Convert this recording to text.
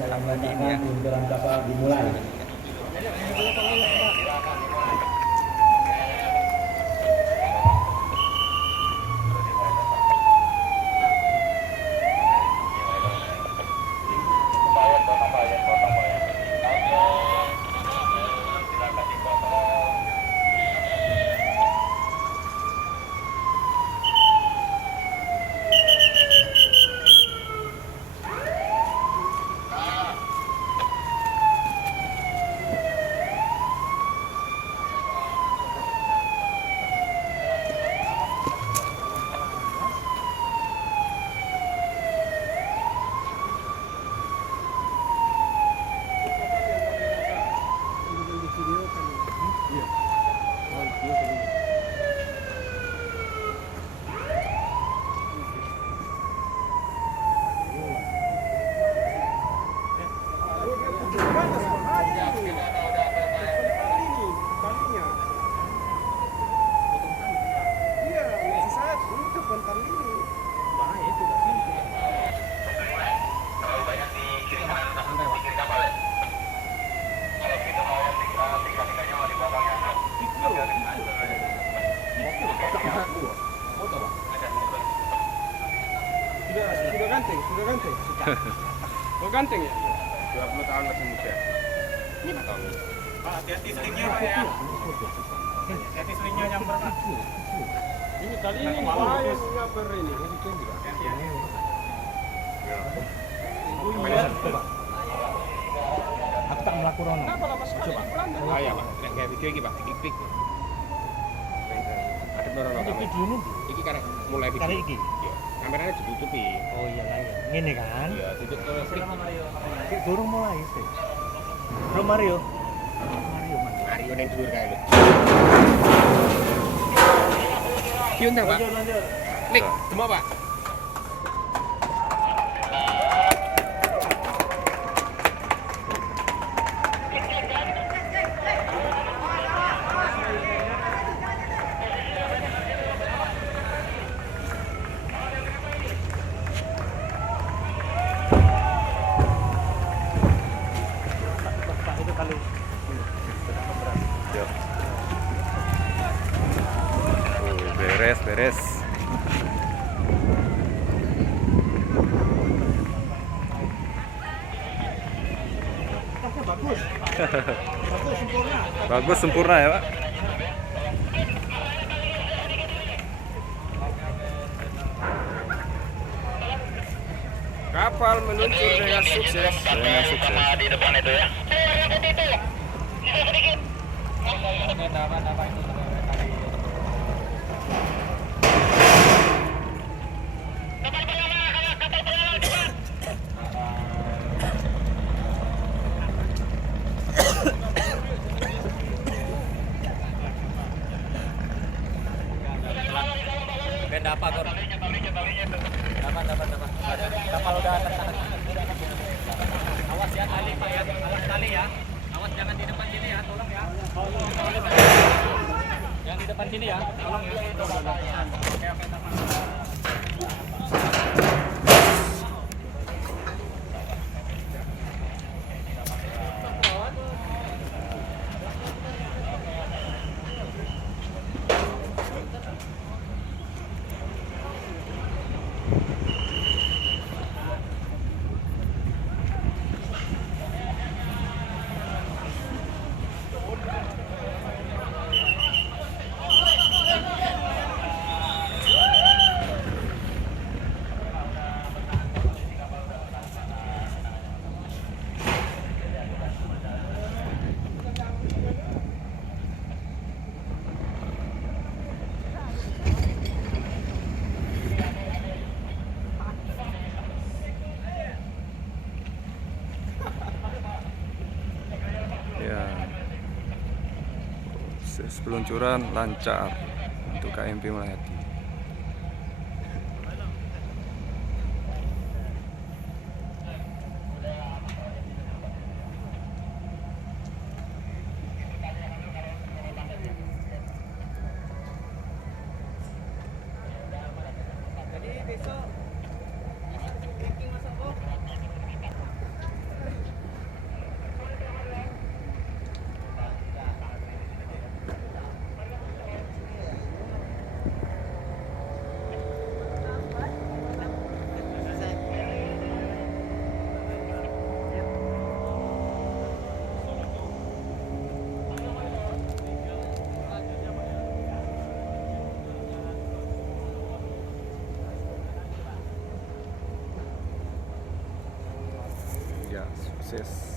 dalam menyatakan peluncuran kapal dimulai. Sudah ganteng. Oh ganteng ya? 20 tahun masih muda. Ini Pak Tommy. Pak, hati-hati selingnya Pak ya. Hati-hati selingnya nyamper Pak. Ini kali ini bahaya nyamper ini. Aku tak melakukan. Kenapa lama sekali? Coba. Oh iya Pak, kayak video ini Pak, diklik. Ada dorong Ini video ini. Iki karek mulai video. Karek iki. Iya, kameranya ditutupi. Oh iya lah ya. Ngene kan? Iya, tutup terus. Durung mulai sih. Bro Mario. Mario yang dhuwur kae lho. Piye Pak? Klik, semua Pak. Beres. Bagus. Bagus sempurna. Bagus sempurna ya Pak. Kapal meluncur dengan sukses. Di depan itu ya. Dapat. Kapal udah tertahan. Awas ya tali Pak ya, awas tali ya. Awas jangan di depan sini ya, tolong ya. Yang di depan sini ya, tolong ya. Proses peluncuran lancar untuk KMP Melati. Jadi besok sukses.